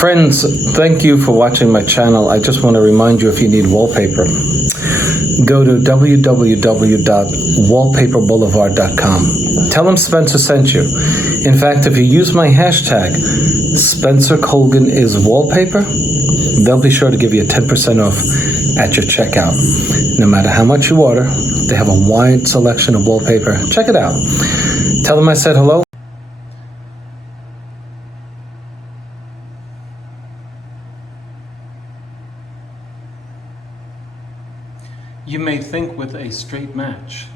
Friends, thank you for watching my channel. I just want to remind you, if you need wallpaper, go to www.wallpaperboulevard.com. Tell them Spencer sent you. In fact, if you use my hashtag, Spencer Colgan is wallpaper, they'll be sure to give you 10% off at your checkout. No matter how much you order, they have a wide selection of wallpaper. Check it out. Tell them I said hello. You may think with a straight match,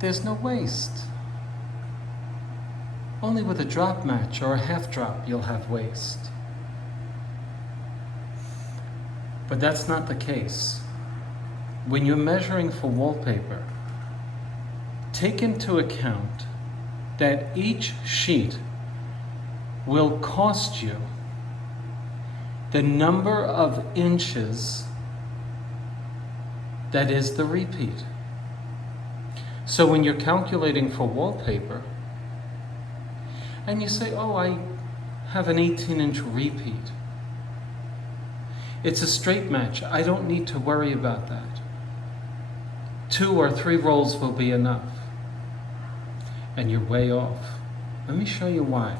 there's no waste. Only with a drop match or a half drop you'll have waste. But that's not the case. When you're measuring for wallpaper, take into account that each sheet will cost you the number of inches that is the repeat. So when you're calculating for wallpaper, and you say, oh, I have an 18-inch repeat, it's a straight match, I don't need to worry about that. 2 or 3 rolls will be enough. And you're way off. Let me show you why.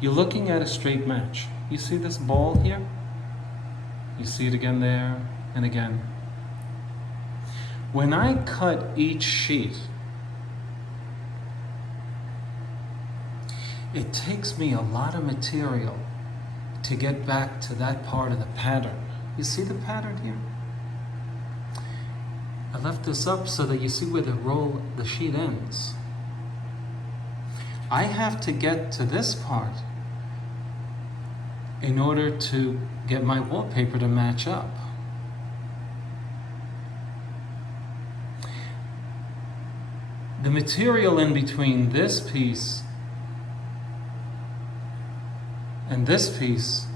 You're looking at a straight match. You see this ball here? You see it again there and again. When I cut each sheet, it takes me a lot of material to get back to that part of the pattern. You see the pattern here? I left this up so that you see where the sheet ends. I have to get to this part in order to get my wallpaper to match up. The material in between this piece and this piece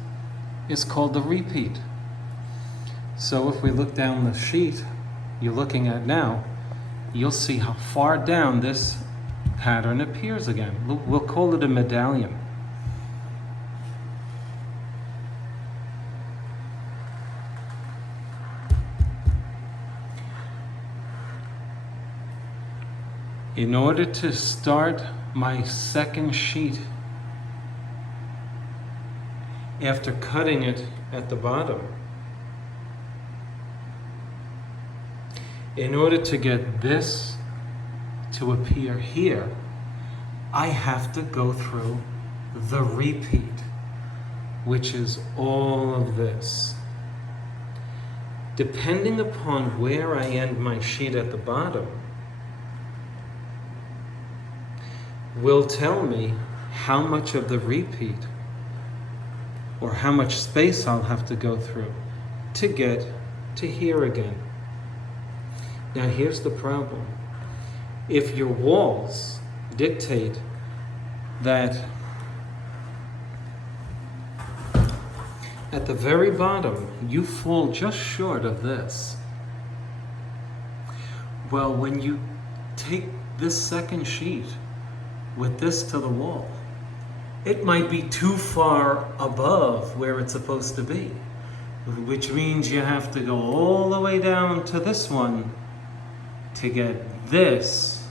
is called the repeat. So if we look down the sheet you're looking at now, you'll see how far down this pattern appears again. We'll call it a medallion. In order to start my second sheet, after cutting it at the bottom, in order to get this to appear here, I have to go through the repeat, which is all of this. Depending upon where I end my sheet at the bottom, will tell me how much of the repeat or how much space I'll have to go through to get to here again. Now here's the problem. If your walls dictate that at the very bottom you fall just short of this, well, when you take this second sheet with this to the wall, it might be too far above where it's supposed to be, which means you have to go all the way down to this one to get this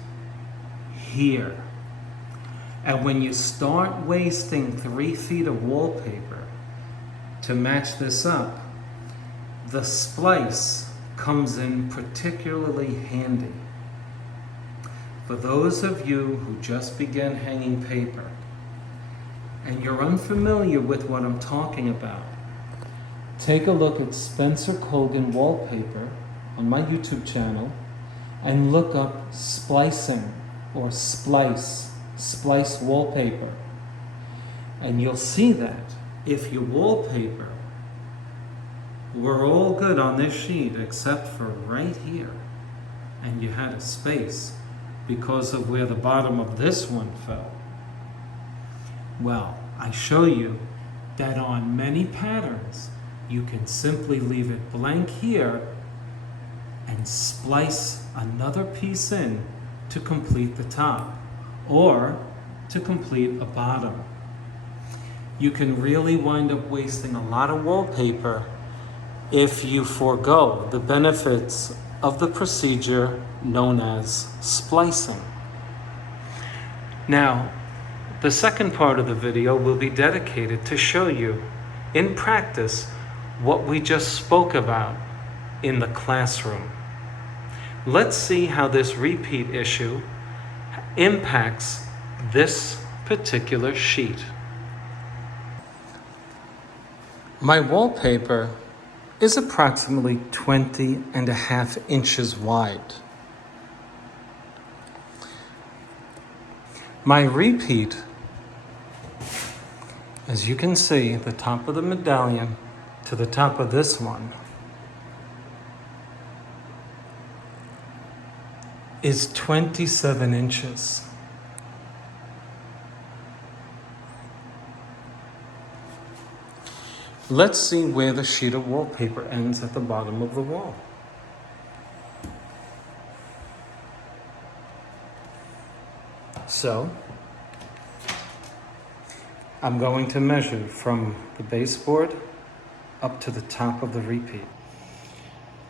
here. And when you start wasting 3 feet of wallpaper to match this up, the splice comes in particularly handy. For those of you who just began hanging paper and you're unfamiliar with what I'm talking about, take a look at Spencer Colgan Wallpaper on my YouTube channel and look up splicing or splice wallpaper. And you'll see that if your wallpaper were all good on this sheet except for right here, and you had a space because of where the bottom of this one fell, well, I show you that on many patterns you can simply leave it blank here and splice another piece in to complete the top or to complete a bottom. you can really wind up wasting a lot of wallpaper if you forego the benefits of the procedure known as splicing. Now, the second part of the video will be dedicated to show you in practice what we just spoke about in the classroom. Let's see how this repeat issue impacts this particular sheet. My wallpaper is approximately 20.5 inches wide. My repeat, as you can see, the top of the medallion to the top of this one is 27 inches. Let's see where the sheet of wallpaper ends at the bottom of the wall. So, I'm going to measure from the baseboard up to the top of the repeat.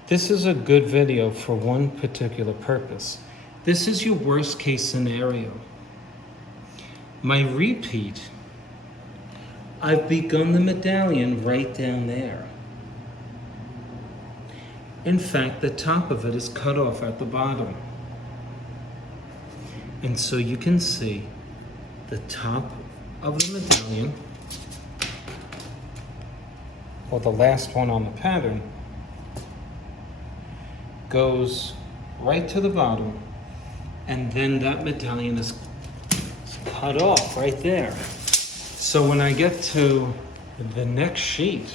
This is a good video for one particular purpose. This is your worst case scenario. My repeat, I've begun the medallion right down there. In fact, the top of it is cut off at the bottom. And so you can see the top of the medallion, or the last one on the pattern, goes right to the bottom, and then that medallion is cut off right there. So when I get to the next sheet,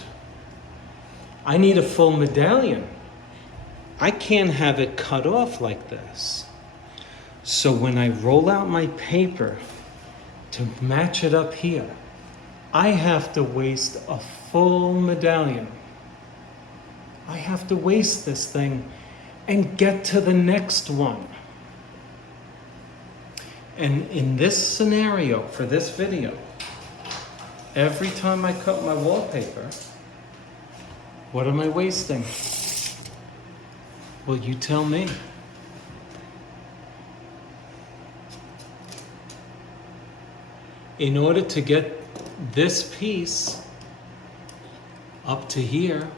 I need a full medallion. I can't have it cut off like this. So when I roll out my paper to match it up here, I have to waste a full medallion. I have to waste this thing and get to the next one. And in this scenario, for this video, every time I cut my wallpaper, what am I wasting? Well, you tell me. In order to get this piece up to here,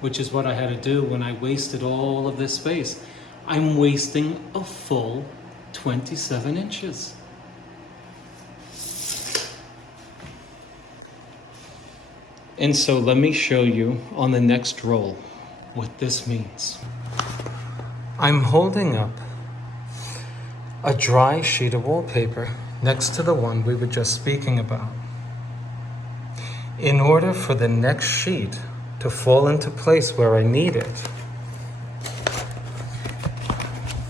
which is what I had to do when I wasted all of this space, I'm wasting a full 27 inches. And so let me show you on the next roll what this means. I'm holding up a dry sheet of wallpaper next to the one we were just speaking about. In order for the next sheet to fall into place where I need it,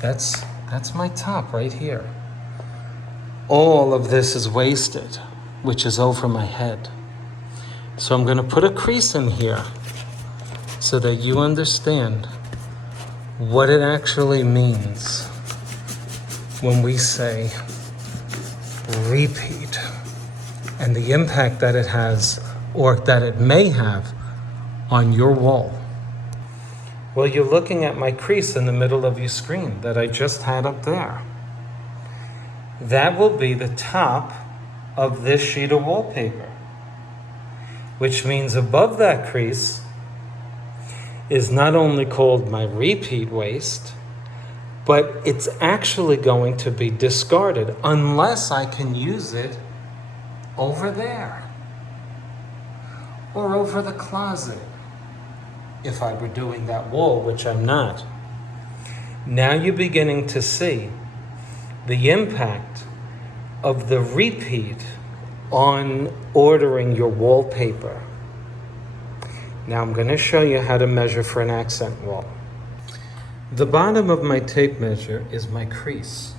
that's my top right here. All of this is wasted, which is over my head. So I'm going to put a crease in here so that you understand what it actually means when we say repeat and the impact that it has, or that it may have, on your wall. Well, you're looking at my crease in the middle of your screen that I just had up there. That will be the top of this sheet of wallpaper, which means above that crease is not only called my repeat waste, but it's actually going to be discarded unless I can use it over there or over the closet if I were doing that wall, which I'm not. Now you're beginning to see the impact of the repeat on ordering your wallpaper. Now I'm going to show you how to measure for an accent wall. The bottom of my tape measure is my crease.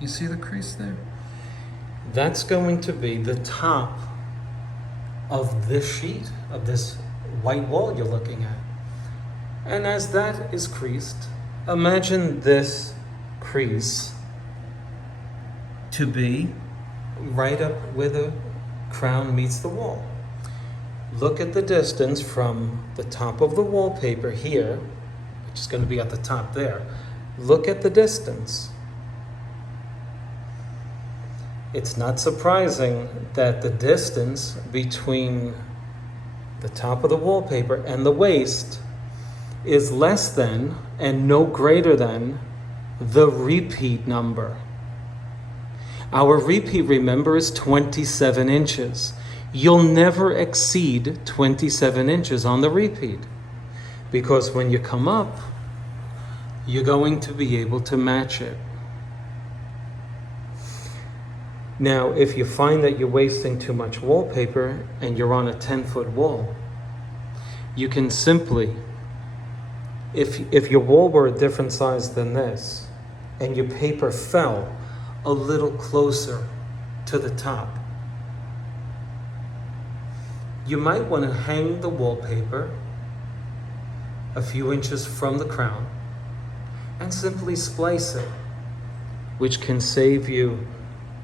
You see the crease there? That's going to be the top of this sheet, of this white wall you're looking at. And as that is creased, imagine this crease to be right up where the crown meets the wall. look at the distance from the top of the wallpaper here, which is going to be at the top there. Look at the distance. It's not surprising that the distance between the top of the wallpaper and the waist is less than and no greater than the repeat number. Our repeat, remember, is 27 inches. You'll never exceed 27 inches on the repeat, because when you come up, you're going to be able to match it. Now, if you find that you're wasting too much wallpaper and you're on a 10-foot wall, you can simply, if your wall were a different size than this and your paper fell a little closer to the top, you might want to hang the wallpaper a few inches from the crown and simply splice it, which can save you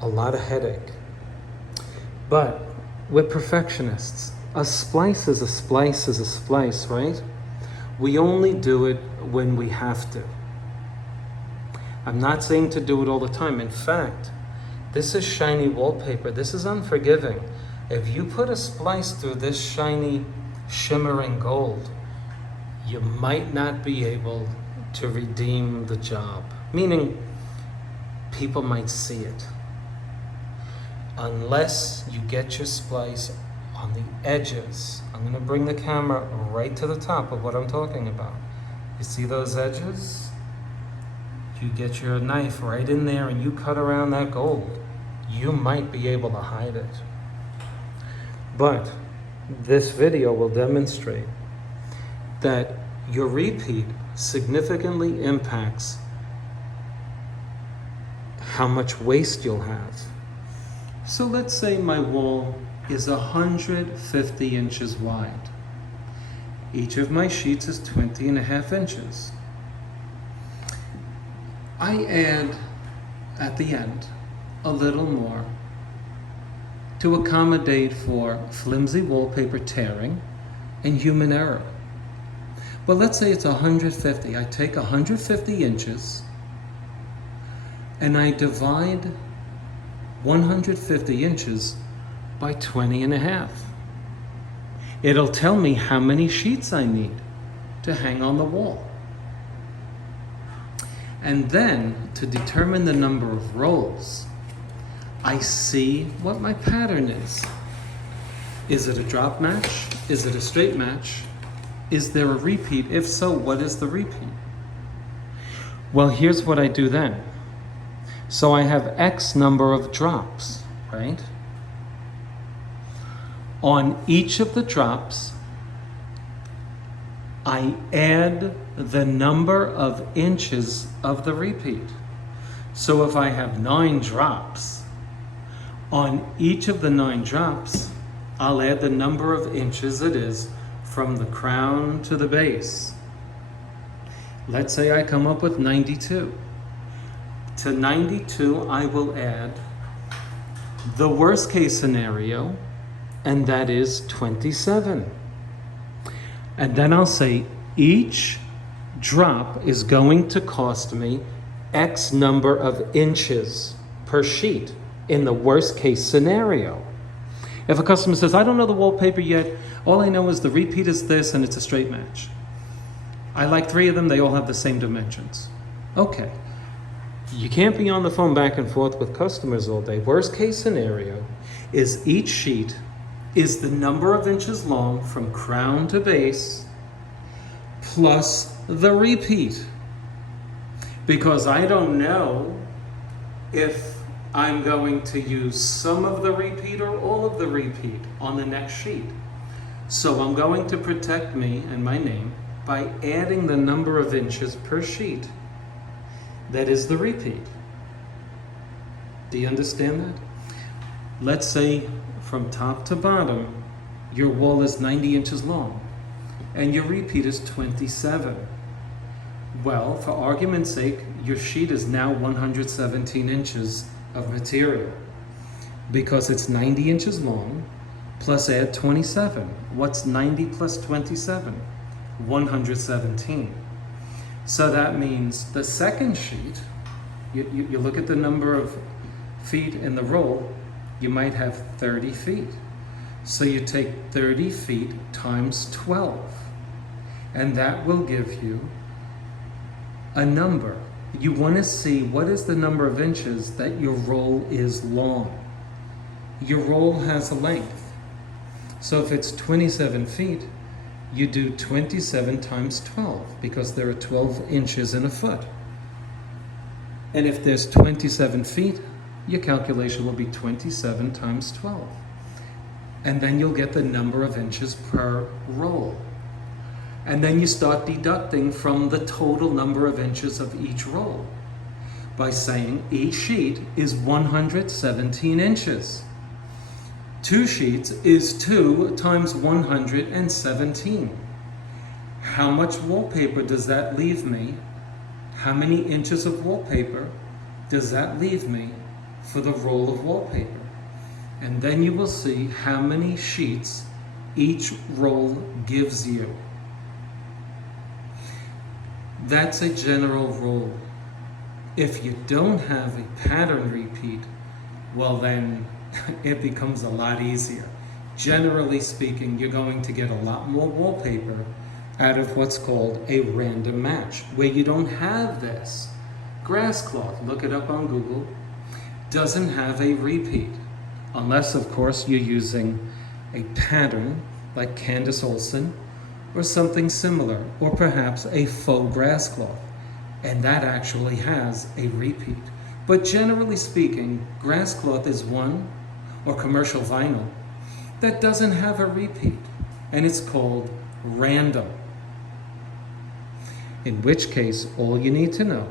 a lot of headache. But we're perfectionists. A splice is a splice is a splice, right? We only do it when we have to. I'm not saying to do it all the time. In fact, this is shiny wallpaper. This is unforgiving. If you put a splice through this shiny, shimmering gold, you might not be able to redeem the job. Meaning, people might see it. Unless you get your splice on the edges. I'm going to bring the camera right to the top of what I'm talking about. You see those edges? You get your knife right in there and you cut around that gold. You might be able to hide it. But this video will demonstrate that your repeat significantly impacts how much waste you'll have. So let's say my wall is 150 inches wide. Each of my sheets is 20.5 inches. I add, at the end, a little more to accommodate for flimsy wallpaper tearing and human error. But let's say it's 150. I take 150 inches and I divide 150 inches by 20.5. It'll tell me how many sheets I need to hang on the wall. And then, to determine the number of rolls, I see what my pattern is. Is it a drop match? Is it a straight match? Is there a repeat? If so, what is the repeat? Well, here's what I do then. So I have X number of drops, right? On each of the drops, I add the number of inches of the repeat. So if I have 9 drops, on each of the 9 drops, I'll add the number of inches it is from the crown to the base. Let's say I come up with 92. To 92, I will add the worst case scenario, and that is 27. And then I'll say each drop is going to cost me X number of inches per sheet in the worst case scenario. If a customer says, I don't know the wallpaper yet, all I know is the repeat is this and it's a straight match. I like 3 of them, they all have the same dimensions. Okay. You can't be on the phone back and forth with customers all day. Worst case scenario is each sheet is the number of inches long from crown to base plus the repeat. Because I don't know if I'm going to use some of the repeat or all of the repeat on the next sheet. So I'm going to protect me and my name by adding the number of inches per sheet. That is the repeat. Do you understand that? Let's say from top to bottom, your wall is 90 inches long and your repeat is 27. Well, for argument's sake, your sheet is now 117 inches of material because it's 90 inches long plus add 27. What's 90 plus 27? 117. So that means the second sheet, you look at the number of feet in the roll, you might have 30 feet. So you take 30 feet times 12, and that will give you a number. You want to see what is the number of inches that your roll is long. Your roll has a length. So if it's 27 feet, you do 27 times 12 because there are 12 inches in a foot. And if there's 27 feet, your calculation will be 27 times 12. And then you'll get the number of inches per roll. And then you start deducting from the total number of inches of each roll by saying each sheet is 117 inches. 2 sheets is 2 times 117. How much wallpaper does that leave me? How many inches of wallpaper does that leave me for the roll of wallpaper? And then you will see how many sheets each roll gives you. That's a general rule. If you don't have a pattern repeat, well then it becomes a lot easier. Generally speaking, you're going to get a lot more wallpaper out of what's called a random match, where you don't have this. Grass cloth, look it up on Google, doesn't have a repeat, unless of course you're using a pattern like Candace Olson or something similar, or perhaps a faux grass cloth, and that actually has a repeat. But generally speaking, grass cloth is one, or commercial vinyl, that doesn't have a repeat, and it's called random. In which case, all you need to know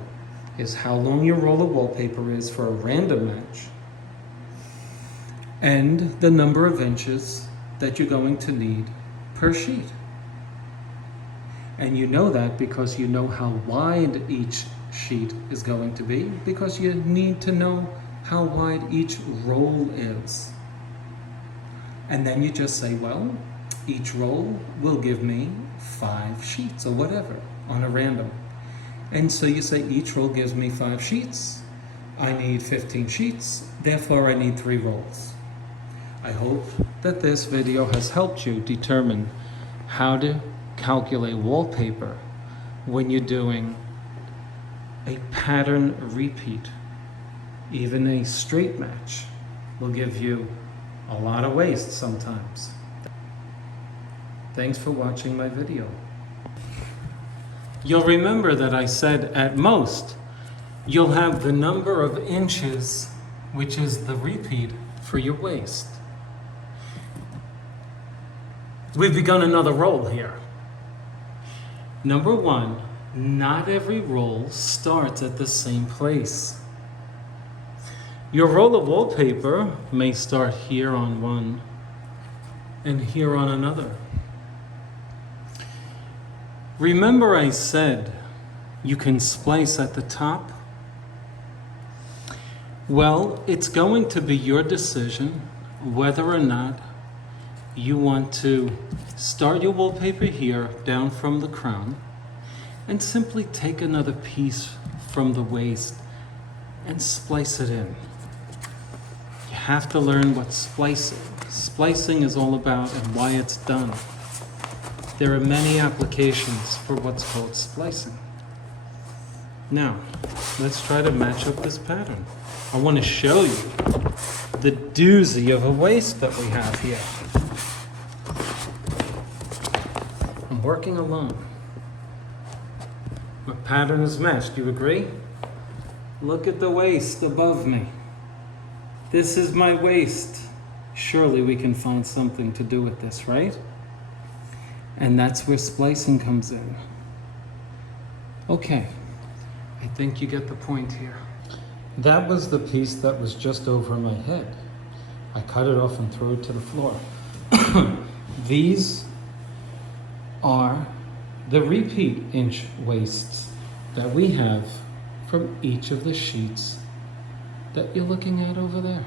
is how long your roll of wallpaper is for a random match, and the number of inches that you're going to need per sheet. And you know that because you know how wide each sheet is going to be, because you need to know how wide each roll is. And then you just say, well, each roll will give me 5 sheets or whatever on a random. And so you say each roll gives me 5 sheets. I need 15 sheets, therefore I need 3 rolls. I hope that this video has helped you determine how to calculate wallpaper when you're doing a pattern repeat. Even a straight match will give you a lot of waste sometimes. Thanks for watching my video. You'll remember that I said at most you'll have the number of inches, which is the repeat for your waist. We've begun another roll here. Number 1, not every roll starts at the same place. Your roll of wallpaper may start here on one and here on another. Remember I said you can splice at the top? Well, it's going to be your decision whether or not you want to start your wallpaper here down from the crown and simply take another piece from the waist and splice it in. You have to learn what splicing is all about and why it's done. There are many applications for what's called splicing. Now, let's try to match up this pattern. I want to show you the doozy of a waist that we have here. I'm working alone. My pattern is matched, you agree? Look at the waist above me. This is my waist. Surely we can find something to do with this, right? And that's where splicing comes in. Okay, I think you get the point here. That was the piece that was just over my head. I cut it off and threw it to the floor. These are the repeat inch waists that we have from each of the sheets that you're looking at over there.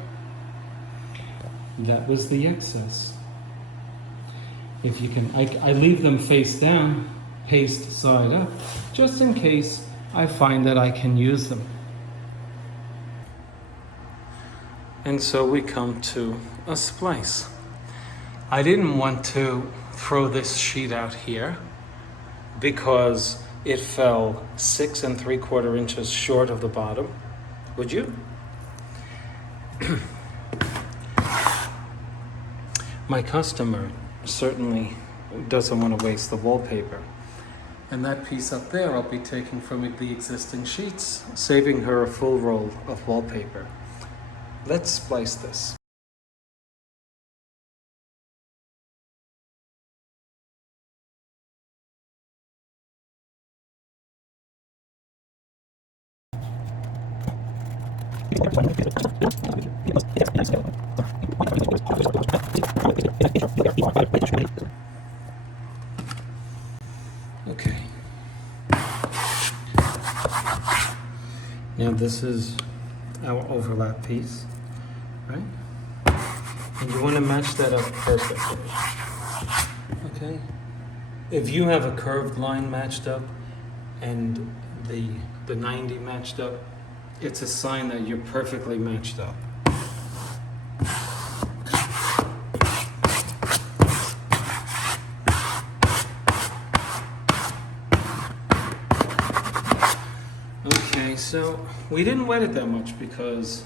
That was the excess. If you can, I leave them face down, paste side up, just in case I find that I can use them. And so we come to a splice. I didn't want to throw this sheet out here because it fell 6 3/4 inches short of the bottom. Would you? My customer certainly doesn't want to waste the wallpaper. And that piece up there I'll be taking from the existing sheets, saving her a full roll of wallpaper. Let's splice this. Okay. Now this is our overlap piece, right? And you want to match that up perfectly. Okay? If you have a curved line matched up and the 90 matched up, it's a sign that you're perfectly matched up. Okay, so we didn't wet it that much because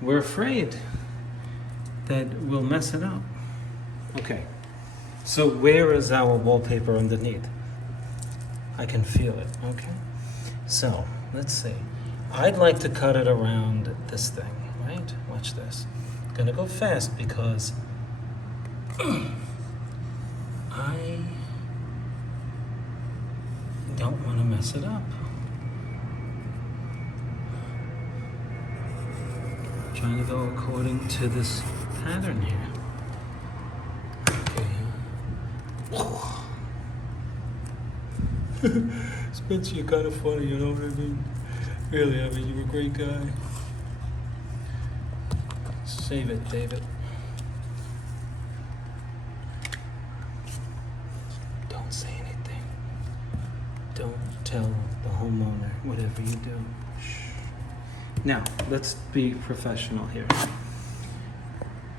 we're afraid that we'll mess it up. Okay, so where is our wallpaper underneath? I can feel it, okay? So, let's see. I'd like to cut it around this thing, right? Watch this. I'm gonna go fast because I don't want to mess it up. I'm trying to go according to this pattern here. Okay. Spencer, you're kind of funny, you know what I mean? Really, I mean, you're a great guy. Save it, David. Don't say anything. Don't tell the homeowner whatever you do. Shh. Now, let's be professional here.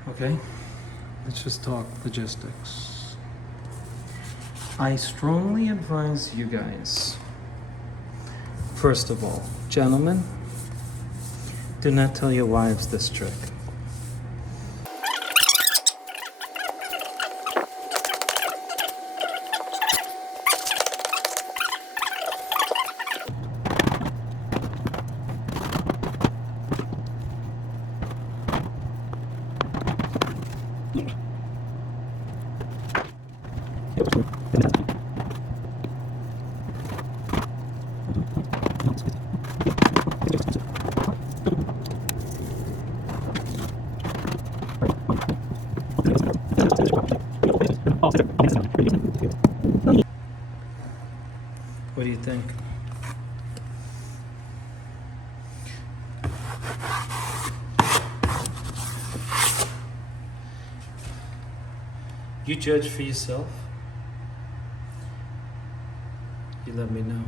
Okay? Let's just talk logistics. I strongly advise you guys, first of all, gentlemen, do not tell your wives this trick. What do you think? You judge for yourself. You let me know.